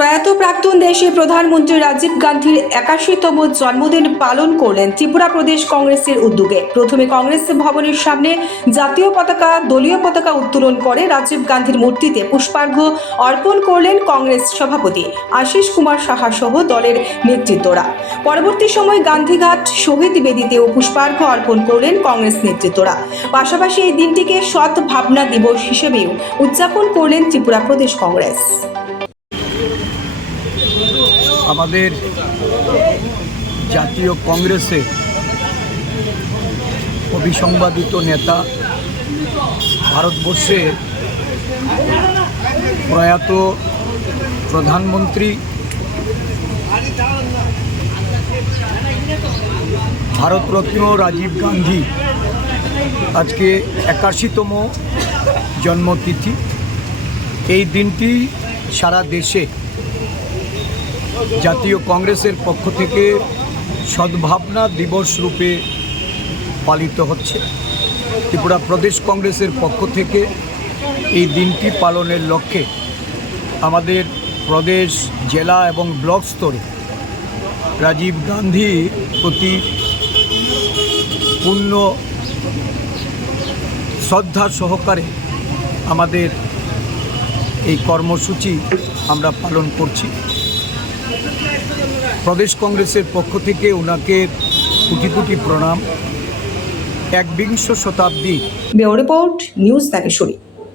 প্রয়াত প্রাক্তন দেশের প্রধানমন্ত্রী রাজীব গান্ধীর একাশিতম জন্মদিন পালন করলেন ত্রিপুরা প্রদেশ কংগ্রেসের উদ্যোগে। প্রথমে কংগ্রেস ভবনের সামনে জাতীয় পতাকা, দলীয় পতাকা উত্তোলন করে রাজীব গান্ধীর মূর্তিতে পুষ্পার্ঘ্য অর্পণ করলেন কংগ্রেস সভাপতি আশিস কুমার সাহা সহ দলের নেতৃত্বরা। পরবর্তী সময় গান্ধীঘাট শহীদ বেদিতেও পুষ্পার্ঘ্য অর্পণ করলেন কংগ্রেস নেতৃত্বরা। পাশাপাশি এই দিনটিকে সৎ ভাবনা দিবস হিসেবেও উদযাপন করলেন ত্রিপুরা প্রদেশ কংগ্রেস। আমাদের জাতীয় কংগ্রেসের অভিসংবাদিত নেতা ভারতবর্ষের প্রয়াত প্রধানমন্ত্রী ভারতরত্ন রাজীব গান্ধী, আজকে একাশিতম জন্মতিথি। এই দিনটি সারা দেশে জাতীয় কংগ্রেসের পক্ষ থেকে সদ্ভাবনা দিবস রূপে পালিত হচ্ছে। ত্রিপুরা প্রদেশ কংগ্রেসের পক্ষ থেকে এই দিনটি পালনের লক্ষ্যে আমাদের প্রদেশ জেলা এবং ব্লক স্তরে রাজীব গান্ধী প্রতি পূর্ণ শ্রদ্ধা সহকারে আমাদের এই কর্মসূচি আমরা পালন করছি। প্রদেশ কংগ্রেসের পক্ষ থেকে ওনাকে কোটি কোটি প্রণাম একবিংশ শতাব্দী। Report news Nageshwari